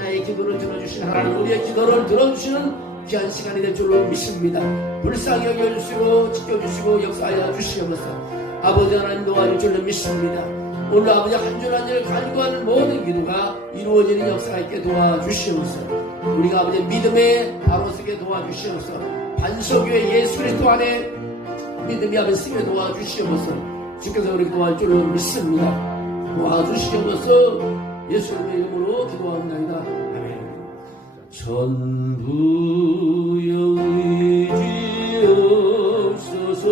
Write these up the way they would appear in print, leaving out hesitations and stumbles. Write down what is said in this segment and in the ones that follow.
한나의 기도를 들어주신 하나님, 우리의 기도를 들어주시는 귀한 시간이 될 줄로 믿습니다. 불쌍히 여겨주시고 지켜주시고 역사하여 주시옵소서. 아버지 하나님 도와줄 줄로 믿습니다. 오늘 아버지 한 줄 한 줄 간구하는 모든 기도가 이루어지는 역사가 있게 도와주시옵소서. 우리가 아버지 믿음의 바로 서게 도와주시옵소서. 반석교회 예수 그리스도 안에 믿음이 아버지 쓰게 도와주시옵소서. 주께서 우리 도와줄 줄로 믿습니다. 도와주시옵소서. 예수님의 이름으로 기도합니다. 아멘. 전부여 의지없어서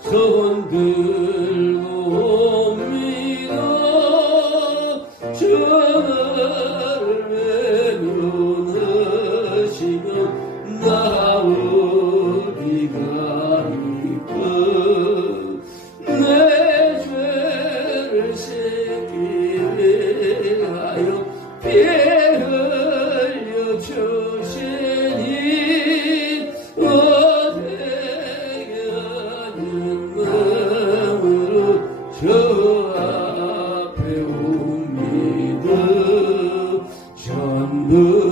손 들고 옵니다. 전화를 외면하시면 나오기가 이뻐 내 죄를 새기게 하여 피 흘려 주시니 어떻게 하는 마음으로 저 앞에 옵니다.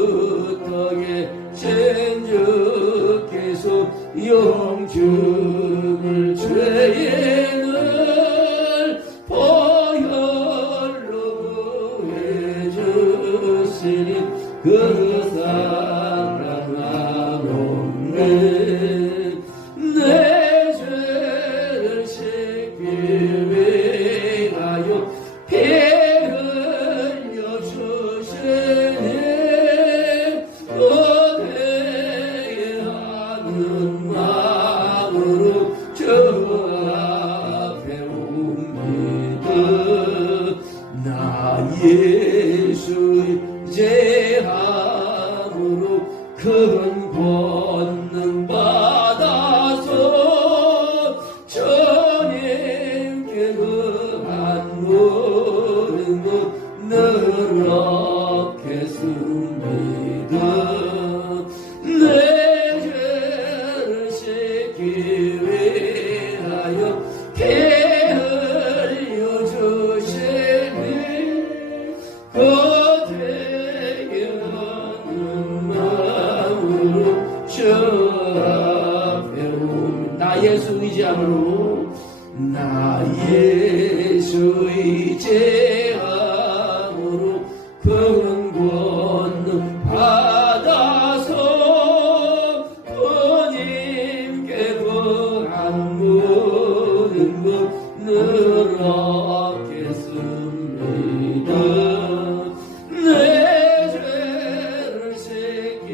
전부터의 생적께서 영죽을 죄의 날 보혈로 구해주시니 그 사랑하옵네. 내 죄를 씻기 위하여 피 흘려 주시니 어떻게 하는 마음으로 저 앞에 옵니다. 나 예수의 제함으로 큰 권능 받아서 주님께 그한 모든 것 늘어겠습니다. 내 죄를 씻기 위하여 피 흘려 주시니 어떻게 하는 마음으로 저 앞에 옵니다. 나 예수 의지함으로 나 예수 의지함으로 큰 권능 받아서 주님께 그한 모든 것 늘어겠습니다. 내 죄를 씻기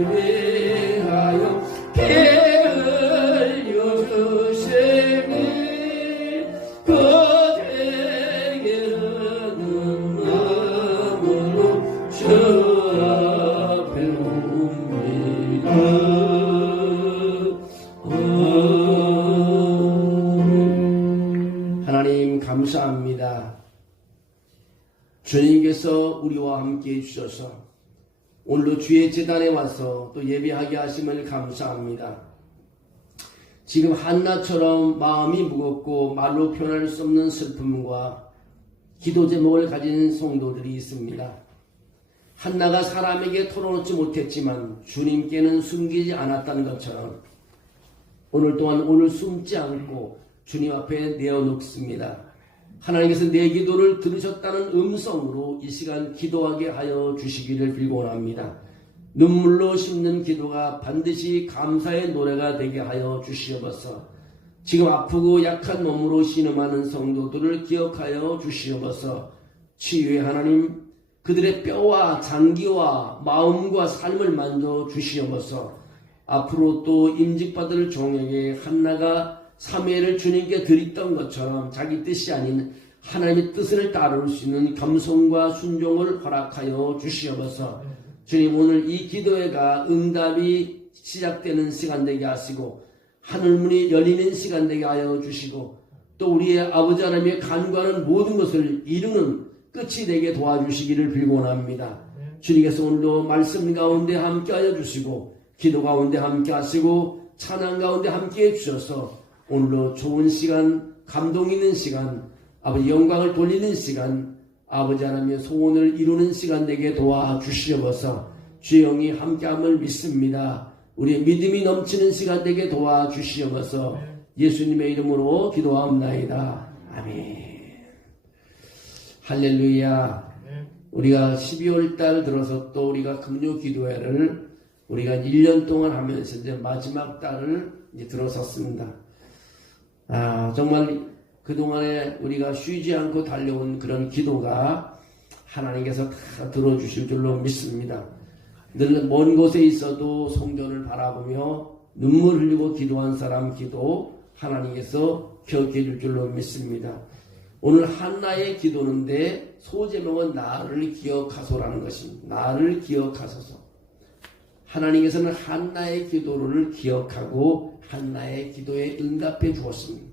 위하여 피 흘려 주시니 어떻게 하는 마음으로 저 앞에 옵니다. 하나님 감사합니다. 주님께서 우리와 함께 해주셔서 오늘도 주의 제단에 와서 또 예배하게 하심을 감사합니다. 지금 한나처럼 마음이 무겁고 말로 표현할 수 없는 슬픔과 기도 제목을 가진 성도들이 있습니다. 한나가 사람에게 털어놓지 못했지만 주님께는 숨기지 않았다는 것처럼 오늘 또한 오늘 숨지 않고 주님 앞에 내어놓습니다. 하나님께서 내 기도를 들으셨다는 음성으로 이 시간 기도하게 하여 주시기를 빌곤합니다. 눈물로 심는 기도가 반드시 감사의 노래가 되게 하여 주시옵소서. 지금 아프고 약한 몸으로 신음하는 성도들을 기억하여 주시옵소서. 치유의 하나님, 그들의 뼈와 장기와 마음과 삶을 만져 주시옵소서. 앞으로 또 임직받을 종에게 한나가 사무엘을 주님께 드렸던 것처럼 자기 뜻이 아닌 하나님의 뜻을 따를 수 있는 감성과 순종을 허락하여 주시옵소서. 주님, 오늘 이 기도회가 응답이 시작되는 시간 되게 하시고 하늘문이 열리는 시간 되게 하여 주시고 또 우리의 아버지 하나님의 간구하는 모든 것을 이루는 끝이 되게 도와주시기를 빌곤합니다. 주님께서 오늘도 말씀 가운데 함께하여 주시고 기도 가운데 함께하시고 찬양 가운데 함께해 주셔서 오늘도 좋은 시간, 감동 있는 시간, 아버지 영광을 돌리는 시간, 아버지 하나님의 소원을 이루는 시간 되게 도와주시옵소서. 주의 영이 함께함을 믿습니다. 우리의 믿음이 넘치는 시간 되게 도와주시옵소서. 예수님의 이름으로 기도하옵나이다. 아멘. 할렐루야. 우리가 12월 달 들어서 또 우리가 금요 기도회를 우리가 1년 동안 하면서 이제 마지막 달을 이제 들어섰습니다. 정말 그동안에 우리가 쉬지 않고 달려온 그런 기도가 하나님께서 다 들어주실 줄로 믿습니다. 늘 먼 곳에 있어도 성전을 바라보며 눈물 흘리고 기도한 사람 기도 하나님께서 기억해 줄 줄로 믿습니다. 오늘 한나의 기도인데 소제목은 나를 기억하소라는 것입니다. 나를 기억하소서. 하나님께서는 한나의 기도를 기억하고 한나의 기도에 응답해 주었습니다.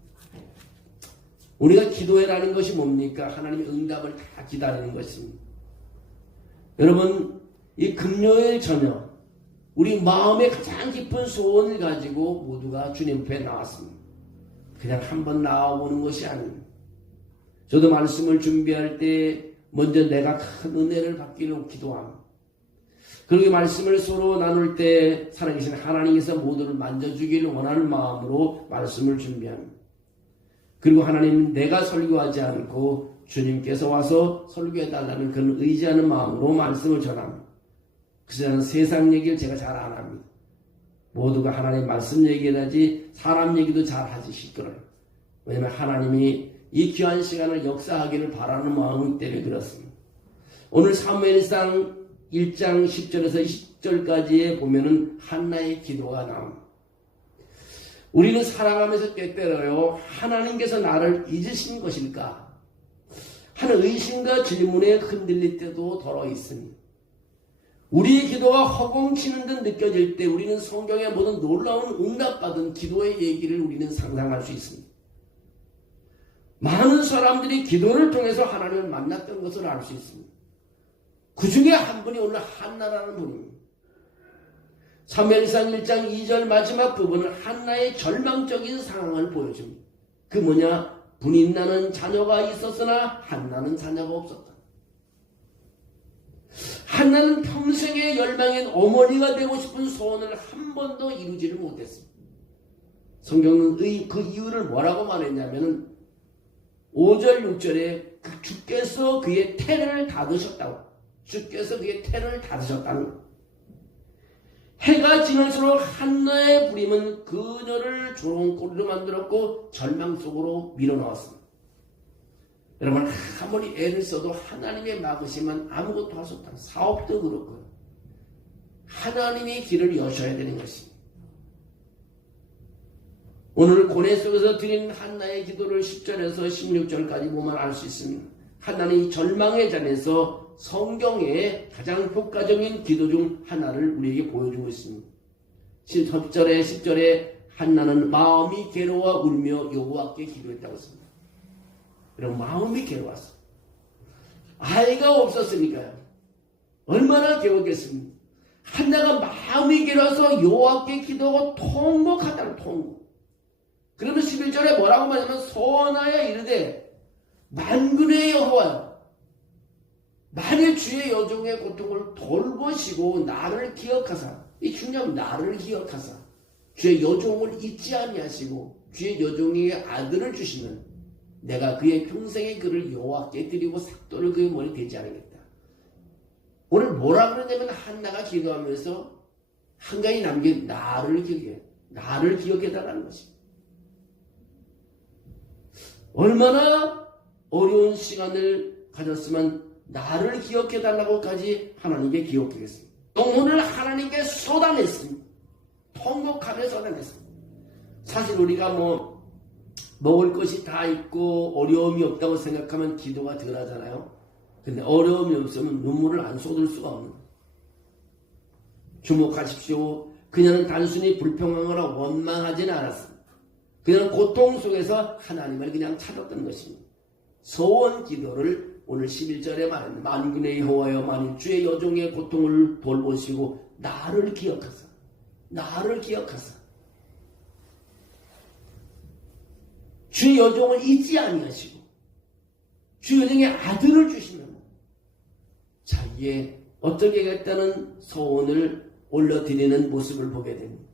우리가 기도해라는 것이 뭡니까? 하나님의 응답을 다 기다리는 것입니다. 여러분, 이 금요일 저녁 우리 마음에 가장 깊은 소원을 가지고 모두가 주님 앞에 나왔습니다. 그냥 한번 나와보는 것이 아닙니다. 저도 말씀을 준비할 때 먼저 내가 큰 은혜를 받기를 기도합니다. 그렇게 말씀을 서로 나눌 때 살아계신 하나님께서 모두를 만져주기를 원하는 마음으로 말씀을 준비합니다. 그리고 하나님 내가 설교하지 않고 주님께서 와서 설교해달라는 그런 의지하는 마음으로 말씀을 전합니다. 그래서 저는 세상 얘기를 제가 잘 안 합니다. 모두가 하나님 말씀 얘기하지 사람 얘기도 잘 하지 시끄러워요. 왜냐하면 하나님이 이 귀한 시간을 역사하기를 바라는 마음 때문에 그렇습니다. 오늘 사무엘상 1장 10절에서 20절까지에 보면은 한나의 기도가 나옵니다. 우리는 살아가면서 때때로요 하나님께서 나를 잊으신 것일까 하는 의심과 질문에 흔들릴 때도 덜어 있습니다. 우리의 기도가 허공치는 듯 느껴질 때 우리는 성경의 모든 놀라운 응답받은 기도의 얘기를 우리는 상상할 수 있습니다. 많은 사람들이 기도를 통해서 하나님을 만났던 것을 알 수 있습니다. 그 중에 한 분이 오늘 한나라는 분입니다. 사무엘상 1장 2절 마지막 부분은 한나의 절망적인 상황을 보여줍니다. 그 뭐냐? 분인나는 자녀가 있었으나 한나는 자녀가 없었다. 한나는 평생의 열망인 어머니가 되고 싶은 소원을 한 번도 이루지를 못했습니다. 성경은 그 이유를 뭐라고 말했냐면은 5절 6절에 주께서 그의 태를 닫으셨다고. 주께서 그의 태를 닫으셨다는 것. 해가 지날수록 한나의 부림은 그녀를 조롱거리로 만들었고 절망 속으로 밀어넣었습니다. 여러분 아무리 애를 써도 하나님의 막으시면 아무것도 할 수 없다. 사업도 그렇고요. 하나님의 길을 여셔야 되는 것입니다. 오늘 고뇌 속에서 드린 한나의 기도를 10절에서 16절까지 보면 알 수 있습니다. 한나는 이 절망의 자리에서 성경의 가장 효과적인 기도 중 하나를 우리에게 보여주고 있습니다. 10절에 한나는 마음이 괴로워 울며 여호와께 기도했다고 했습니다. 여러분 마음이 괴로웠어. 아이가 없었으니까요. 얼마나 괴롭겠습니까? 한나가 마음이 괴로워서 여호와께 기도하고 통곡하다는 통곡. 그러면 11절에 뭐라고 말하냐면 소원하여 이르되 만군의 여호와여 만일 주의 여종의 고통을 돌보시고 나를 기억하사 이 중요한 나를 기억하사 주의 여종을 잊지 아니하시고 주의 여종에게 아들을 주시면 내가 그의 평생의 그를 여호와께 드리고 삭도를 그의 머리에 대지 않겠다. 오늘 뭐라 그러냐면 한나가 기도하면서 한 가지 남긴 나를 기억해달라는 것입니다. 얼마나 어려운 시간을 가졌으면 나를 기억해달라고까지 하나님께 기억하겠습니다. 영혼을 하나님께 쏟아냈습니다. 통곡하며 쏟아냈습니다. 사실 우리가 먹을 것이 다 있고 어려움이 없다고 생각하면 기도가 덜 하잖아요. 근데 어려움이 없으면 눈물을 안 쏟을 수가 없는 거예요. 주목하십시오. 그녀는 단순히 불평하거나 원망하지는 않았습니다. 그녀는 고통 속에서 하나님을 그냥 찾았던 것입니다. 소원 기도를 오늘 11절에 말합니다. 만군의 여호와여 만일 주의 여종의 고통을 돌보시고 나를 기억하사 주의 여종을 잊지 아니하시고 주여정의 아들을 주시면 자기의 어떻게 하겠다는 소원을 올려드리는 모습을 보게 됩니다.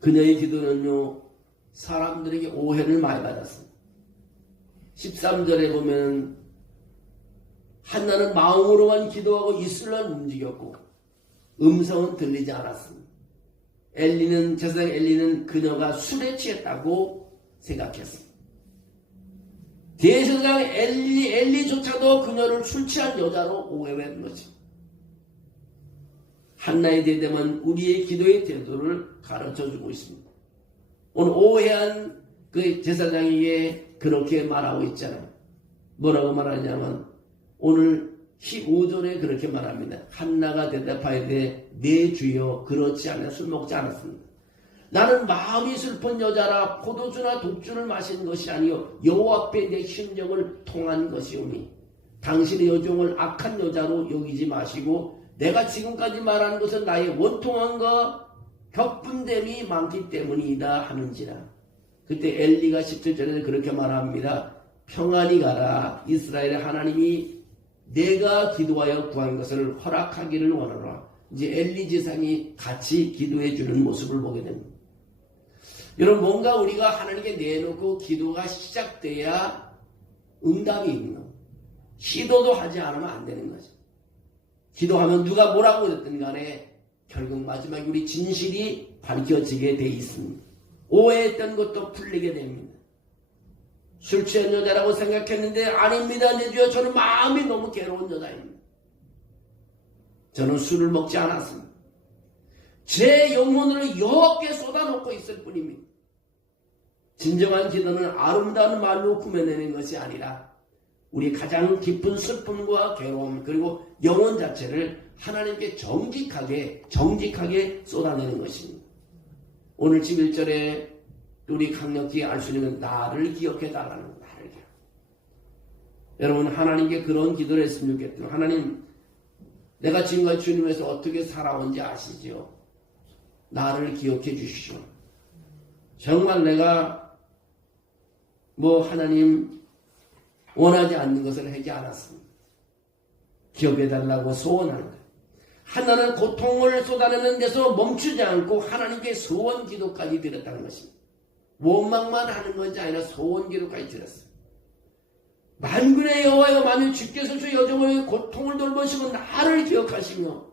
그녀의 기도는요, 사람들에게 오해를 많이 받았습니다. 13절에 보면 한나는 마음으로만 기도하고 입술만 움직였고 음성은 들리지 않았습니다. 제사장 엘리는 그녀가 술에 취했다고 생각했습니다. 대제사장 엘리조차도 그녀를 술 취한 여자로 오해한 것입니다. 한나의 대담은 우리의 기도의 태도를 가르쳐주고 있습니다. 오늘 오해한 그 제사장에게 그렇게 말하고 있잖아요. 뭐라고 말하냐면 오늘 15절에 그렇게 말합니다. 한나가 대답하되 내 주여 그렇지 않아 술 먹지 않았습니다. 나는 마음이 슬픈 여자라 포도주나 독주를 마신 것이 아니요 여호와 앞에 내 심정을 통한 것이오니 당신의 여종을 악한 여자로 여기지 마시고 내가 지금까지 말하는 것은 나의 원통함과 격분됨이 많기 때문이다 하는지라. 그때 엘리가 17절에 그렇게 말합니다. 평안히 가라. 이스라엘의 하나님이 내가 기도하여 구한 것을 허락하기를 원하노라. 이제 엘리 제사장이 같이 기도해 주는 모습을 보게 됩니다. 여러분, 뭔가 우리가 하나님께 내놓고 기도가 시작돼야 응답이 있는 겁니다. 시도도 하지 않으면 안 되는 거죠. 기도하면 누가 뭐라고 그랬든 간에 결국 마지막에 우리 진실이 밝혀지게 돼 있습니다. 오해했던 것도 풀리게 됩니다. 술 취한 여자라고 생각했는데 아닙니다. 내 주여 저는 마음이 너무 괴로운 여자입니다. 저는 술을 먹지 않았습니다. 제 영혼을 여호와께 쏟아놓고 있을 뿐입니다. 진정한 기도는 아름다운 말로 꾸며내는 것이 아니라 우리 가장 깊은 슬픔과 괴로움 그리고 영혼 자체를 하나님께 정직하게 쏟아내는 것입니다. 오늘 11절에 우리 강력히 알 수 있는 나를 기억해달라는 것, 나를 기억. 여러분, 하나님께 그런 기도를 했으면 좋겠어요. 하나님, 내가 지금까지 주님에서 어떻게 살아온지 아시죠? 나를 기억해 주시오. 정말 내가 하나님 원하지 않는 것을 하지 않았습니다. 기억해달라고 소원하는 거예요. 하나는 고통을 쏟아내는 데서 멈추지 않고 하나님께 소원 기도까지 드렸다는 것입니다. 원망만 하는 것이 아니라 소원 기도까지 드렸어요. 만군의 여호와여, 만일 주께서 주 여종의 고통을 돌보시고 나를 기억하시며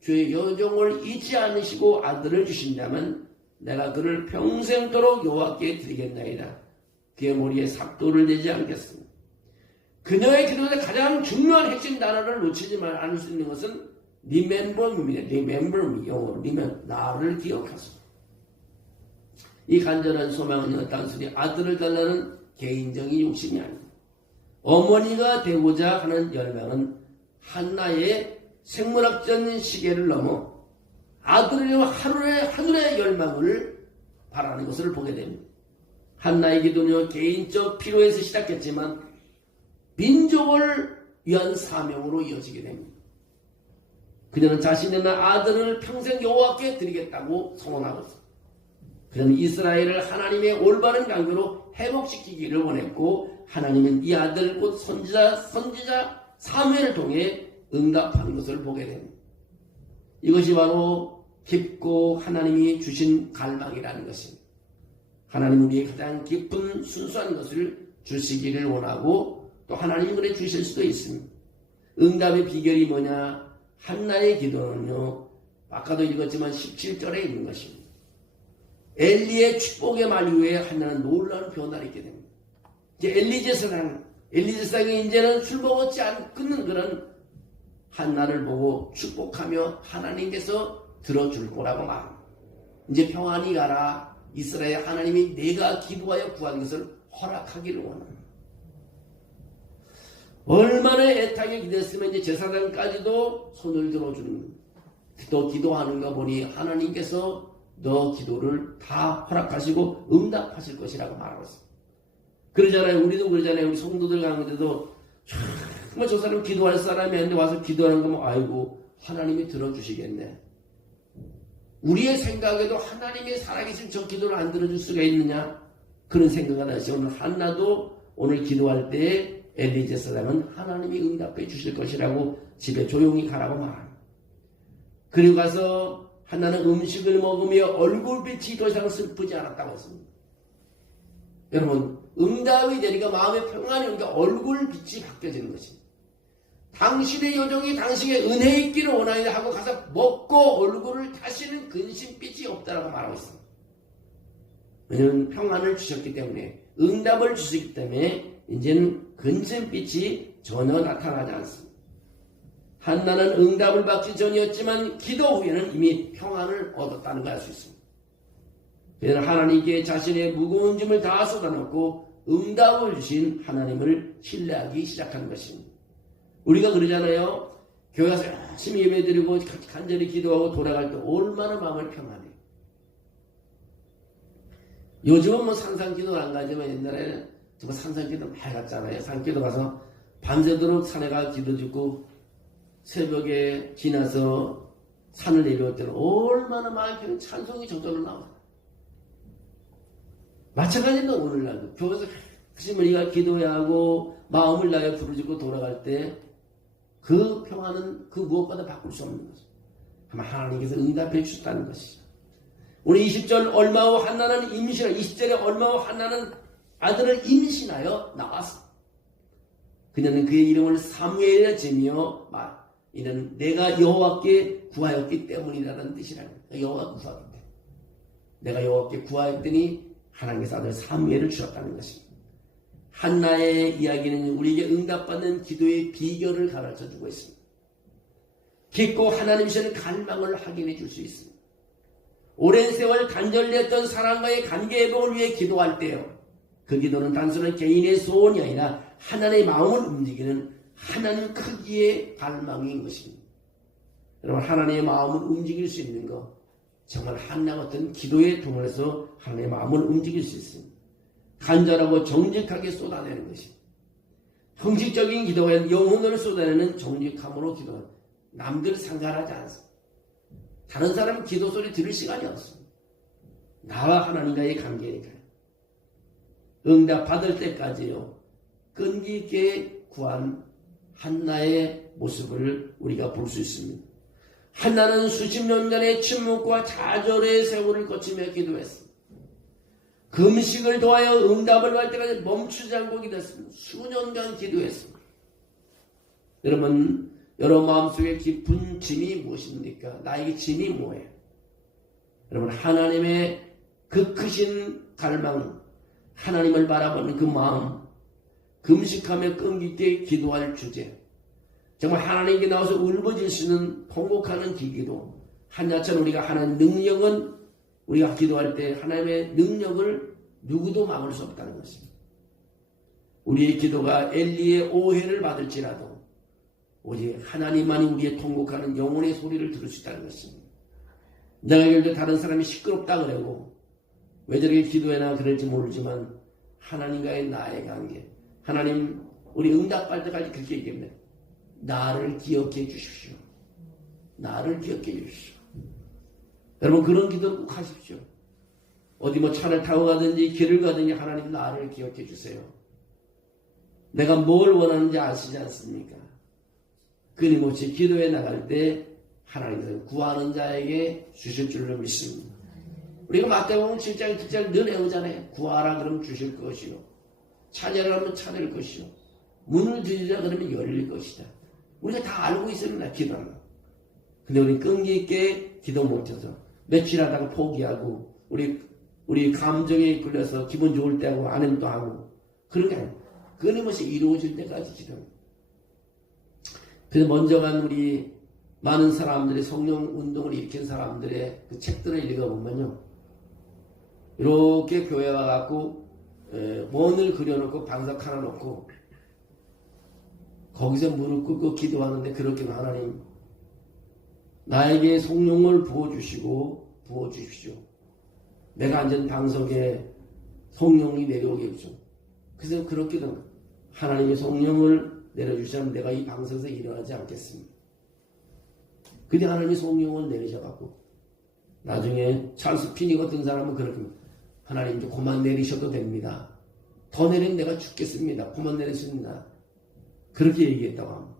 주의 여종을 잊지 않으시고 아들을 주신다면 내가 그를 평생도록 여호와께 드리겠나이다. 그의 머리에 삭도를 내지 않겠습니다. 그녀의 기도에서 가장 중요한 핵심 단어를 놓치지 않을 수 있는 것은 remember입니다. remember me, 영어로 나를 기억하소서. 이 간절한 소망은 단순히 아들을 달라는 개인적인 욕심이 아닙니다. 어머니가 되고자 하는 열망은 한나의 생물학적인 시계를 넘어 아들을 위한 하늘의 열망을 바라는 것을 보게 됩니다. 한나의 기도는 개인적 필요에서 시작했지만 민족을 위한 사명으로 이어지게 됩니다. 그녀는 자신의 아들을 평생 여호와께 드리겠다고 선언하고 있습니다. 그는 이스라엘을 하나님의 올바른 강도로 회복시키기를 원했고 하나님은 이 아들 곧 선지자 사무엘을 통해 응답하는 것을 보게 됩니다. 이것이 바로 깊고 하나님이 주신 갈망이라는 것입니다. 하나님은 우리의 가장 깊은 순수한 것을 주시기를 원하고 또 하나님이 그래 주실 수도 있습니다. 응답의 비결이 뭐냐? 한나의 기도는요, 아까도 읽었지만 17절에 있는 것입니다. 엘리의 축복의 말 이후에 한나는 놀라운 변화를 있게 됩니다. 이제 엘리 제사장이 이제는 술 먹었지 않는 그런 한나를 보고 축복하며 하나님께서 들어줄 거라고 말합니다. 이제 평안히 가라. 이스라엘 하나님이 내가 기도하여 구한 것을 허락하기를 원합니다. 얼마나 애타게 기도했으면 이제 제사장까지도 손을 들어주는, 또 기도하는 거 보니 하나님께서 너 기도를 다 허락하시고 응답하실 것이라고 말하고 있습니다. 그러잖아요. 우리도 그러잖아요. 우리 성도들 가운데도 정말 저 사람 기도할 사람이 아닌데 와서 기도하는 거면 아이고 하나님이 들어주시겠네. 우리의 생각에도 하나님이 살아계신 저 기도를 안 들어줄 수가 있느냐? 그런 생각을 하시. 오늘 한나도 오늘 기도할 때 엘리제 사람은 하나님이 응답해 주실 것이라고 집에 조용히 가라고 말합니다. 그리고 가서 한나는 음식을 먹으며 얼굴빛이 더 이상 슬프지 않았다고 했습니다. 여러분, 응답이 되니까 마음의 평안이 오니까 얼굴빛이 바뀌어지는 것입니다. 당신의 요정이 당신의 은혜 있기를 원하냐 하고 가서 먹고 얼굴을 다시는 근심빛이 없다라고 말하고 있습니다. 왜냐하면 평안을 주셨기 때문에, 응답을 주셨기 때문에 이제는 근심빛이 전혀 나타나지 않습니다. 한나는 응답을 받기 전이었지만 기도 후에는 이미 평안을 얻었다는 걸 알 수 있습니다. 그는 하나님께 자신의 무거운 짐을 다 쏟아놓고 응답을 주신 하나님을 신뢰하기 시작한 것입니다. 우리가 그러잖아요. 교회 가서 열심히 예배드리고 간절히 기도하고 돌아갈 때 얼마나 마음을 평안해요. 요즘은 뭐 산상기도 안 가지만 옛날에는 정말 산상기도 많이 갔잖아요. 산기도 가서 밤새도록 산에 가 기도 듣고 새벽에 지나서 산을 내려올 때는 얼마나 많은 찬송이 저절로 나와요. 마찬가지로 오늘날도 교회에서 열심히 우리가 기도해야 하고 마음을 다해 부르짖고 돌아갈 때 그 평안은 그 무엇보다 바꿀 수 없는 것입니다. 하나님께서 응답해 주셨다는 것이죠. 우리 20절 얼마 후 한나는 임신하여 20절에 얼마 후 한나는 아들을 임신하여 나왔습니다. 그녀는 그의 이름을 사무엘이라 지으며 이는 내가 여호와께 구하였기 때문이라는 뜻이라는 거예요. 여호와가 구하기 때문에. 내가 여호와께 구하였더니 하나님께서 아들 사무엘을 주셨다는 것입니다. 한나의 이야기는 우리에게 응답받는 기도의 비결을 가르쳐주고 있습니다. 깊고 하나님이시는 갈망을 확인해 줄 수 있습니다. 오랜 세월 단절됐던 사람과의 관계 회복을 위해 기도할 때요, 그 기도는 단순한 개인의 소원이 아니라 하나님의 마음을 움직이는 하나님 크기의 갈망인 것입니다. 여러분, 하나님의 마음을 움직일 수 있는 것, 정말 한나 같은 기도의 통해서 하나님의 마음을 움직일 수 있습니다. 간절하고 정직하게 쏟아내는 것입니다. 형식적인 기도가 영혼을 쏟아내는 정직함으로 기도하는, 남들 상관하지 않습니다. 다른 사람 기도 소리 들을 시간이 없습니다. 나와 하나님과의 관계니까요. 응답 받을 때까지요, 끈기 있게 구한 한나의 모습을 우리가 볼 수 있습니다. 한나는 수십 년 전에 침묵과 좌절의 세월을 거치며 기도했습니다. 금식을 도하여 응답을 받을 때까지 멈추지 않고 기도했습니다. 수년간 기도했습니다. 여러분 마음속에 깊은 짐이 무엇입니까? 나에게 짐이 뭐예요? 여러분, 하나님의 그 크신 갈망, 하나님을 바라보는 그 마음, 금식하며 끈기 있게 기도할 주제, 정말 하나님께 나와서 울부짖을 수 있는 통곡하는 기기도, 한나처럼 우리가 하나님 능력은, 우리가 기도할 때 하나님의 능력을 누구도 막을 수 없다는 것입니다. 우리의 기도가 엘리의 오해를 받을지라도 오직 하나님만이 우리의 통곡하는 영혼의 소리를 들을 수 있다는 것입니다. 내가 그럴 때 다른 사람이 시끄럽다 그러고 왜 저렇게 기도해나 그럴지 모르지만 하나님과의 나의 관계, 하나님 우리 응답할 때까지 그렇게 얘기합니다. 나를 기억해 주십시오. 나를 기억해 주십시오. 여러분, 그런 기도 꼭 하십시오. 어디 뭐 차를 타고 가든지 길을 가든지 하나님 나를 기억해 주세요. 내가 뭘 원하는지 아시지 않습니까? 끊임없이 기도해 나갈 때 하나님께서 구하는 자에게 주실 줄로 믿습니다. 우리가 마태복음 7장 7절 늘 외우잖아요. 구하라 그러면 주실 것이요, 찾으라 그러면 찾을 것이요, 문을 두드리라 그러면 열릴 것이다. 우리가 다 알고 있습니다. 기도하는 거. 근데 우리 끈기 있게 기도 못해서 며칠 하다가 포기하고 우리 감정에 이끌려서 기분 좋을 때 하고 안 하면 또 하고, 그런 게 아니에요. 끊임없이 이루어질 때까지 기도합니다. 그래서 먼저 간 우리 많은 사람들이 성령 운동을 일으킨 사람들의 그 책들을 읽어보면요, 이렇게 교회 와갖고 원을 그려놓고 방석 하나 놓고 거기서 무릎 꿇고 기도하는데, 그렇게 하나님 나에게 성령을 부어주십시오. 내가 앉은 방석에 성령이 내려오게 해주죠. 그래서 그렇게도 하나님의 성령을 내려주시면 내가 이 방석에서 일어나지 않겠습니다. 근데 하나님이 성령을 내리셔갖고 나중에 찰스 피니 같은 사람은 그렇게 하나님 좀 그만 내리셔도 됩니다. 더 내리면 내가 죽겠습니다. 그만 내리십니다. 그렇게 얘기했다고 합니다.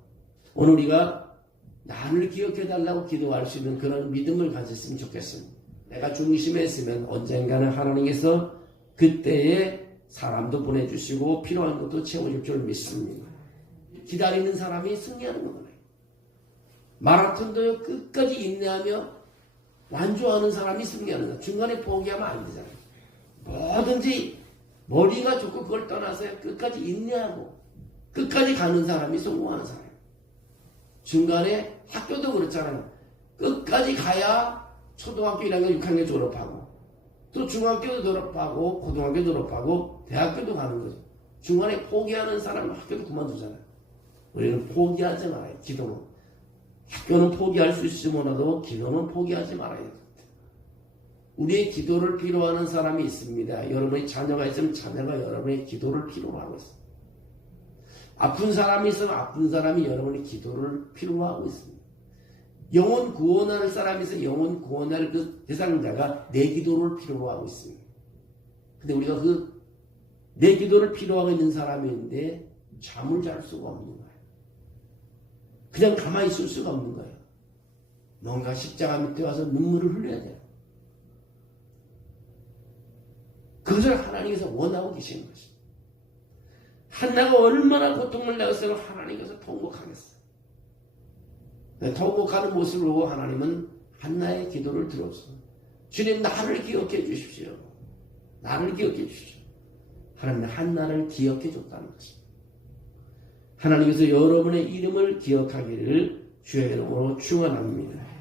오늘 우리가 나를 기억해달라고 기도할 수 있는 그런 믿음을 가졌으면 좋겠습니다. 내가 중심에 있으면 언젠가는 하나님께서 그때에 사람도 보내주시고 필요한 것도 채워줄 줄 믿습니다. 기다리는 사람이 승리하는 거예요. 마라톤도 끝까지 인내하며 완주하는 사람이 승리하는 거예요. 중간에 포기하면 안 되잖아요. 뭐든지 머리가 좋고 그걸 떠나서 끝까지 인내하고 끝까지 가는 사람이 성공하는 사람이에요. 중간에 학교도 그렇잖아요. 끝까지 가야 초등학교 1학년, 6학년 졸업하고 또 중학교도 졸업하고 고등학교 졸업하고 대학교도 가는 거죠. 중간에 포기하는 사람은 학교도 그만두잖아요. 우리는 포기하지 말아요. 기도는. 학교는 포기할 수 있을지 몰라도 기도는 포기하지 말아야 돼요. 우리의 기도를 필요하는 사람이 있습니다. 여러분의 자녀가 있으면 자녀가 여러분의 기도를 필요로 하고 있습니다. 아픈 사람이 있으면 아픈 사람이 여러분의 기도를 필요로 하고 있습니다. 영혼 구원할 사람이 있으면 영혼 구원할 그 대상자가 내 기도를 필요로 하고 있습니다. 근데 우리가 내 기도를 필요하고 있는 사람이 있는데 잠을 잘 수가 없는 거예요. 그냥 가만히 있을 수가 없는 거예요. 뭔가 십자가 밑에 와서 눈물을 흘려야 돼요. 그것을 하나님께서 원하고 계시는 것입니다. 한나가 얼마나 고통을 내었으면 하나님께서 통곡하겠어요. 통곡하는 모습을 보고 하나님은 한나의 기도를 들었어요. 주님, 나를 기억해 주십시오. 나를 기억해 주십시오. 하나님은 한나를 기억해 줬다는 것입니다. 하나님께서 여러분의 이름을 기억하기를 주의 이름으로 축원합니다.